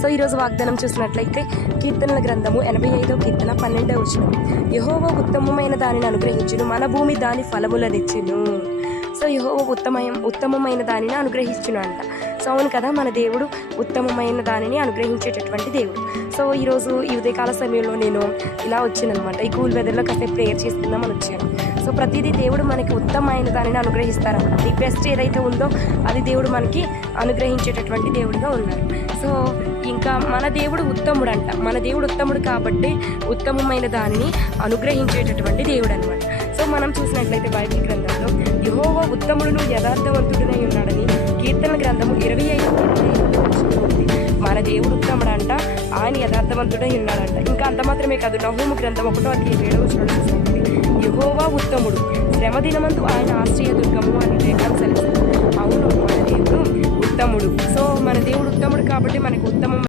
So ఈరోజు వాగ్దానం చూసినట్లయితే కీర్తనల గ్రంథము 85వ కీర్తన 12వ వచనం. యెహోవా ఉత్తమమైన దానిని అనుగ్రహించును, మన భూమి దాని ఫలములనిచ్చును. సో యెహోవా ఉత్తమమైన దానిని అనుగ్రహించును అంట. సో అవును కదా, మన దేవుడు ఉత్తమమైన దానిని అనుగ్రహించేటటువంటి దేవుడు. సో ఈరోజు ఈ ఉదయకాల సమయంలో నేను ఇలా వచ్చానమాట. ఈ కూల్ వెదర్లో కాసేపు ప్రేయర్ చేసుకుందామని వచ్చాను. సో ప్రతిదీ దేవుడు మనకి ఉత్తమమైన దానిని అనుగ్రహిస్తారన్నమాట. ది బెస్ట్ ఏదైతే ఉందో అది దేవుడు మనకి అనుగ్రహించేటటువంటి దేవుడిగా ఉన్నాడు. సో ఇంకా మన దేవుడు ఉత్తముడు అంట. మన దేవుడు ఉత్తముడు కాబట్టి ఉత్తమమైన దానిని అనుగ్రహించేటటువంటి దేవుడు అనమాట. సో మనం చూసినట్లయితే బైబిల్ గ్రంథంలో యెహోవా ఉత్తముడును యథార్థవంతుడునై ఉన్నాడని కీర్తన గ్రంథము 25 ఉంది. మన దేవుడు ఉత్తముడంట, ఆయన యథార్థవంతుడై ఉన్నాడంట. ఇంకా అంత మాత్రమే కాదు, నహూము గ్రంథం 1:7 చూసినట్లయితే యెహోవా ఉత్తముడు, శ్రమ దినమందు ఆయన ఆశ్రయ దుర్గము అని లేఖనం సెలవిస్తుంది. అవును, మన దేవుడు ఉత్తముడు. సో మన దేవుడు ఉత్తముడు కాబట్టి మనకు ఉత్తమం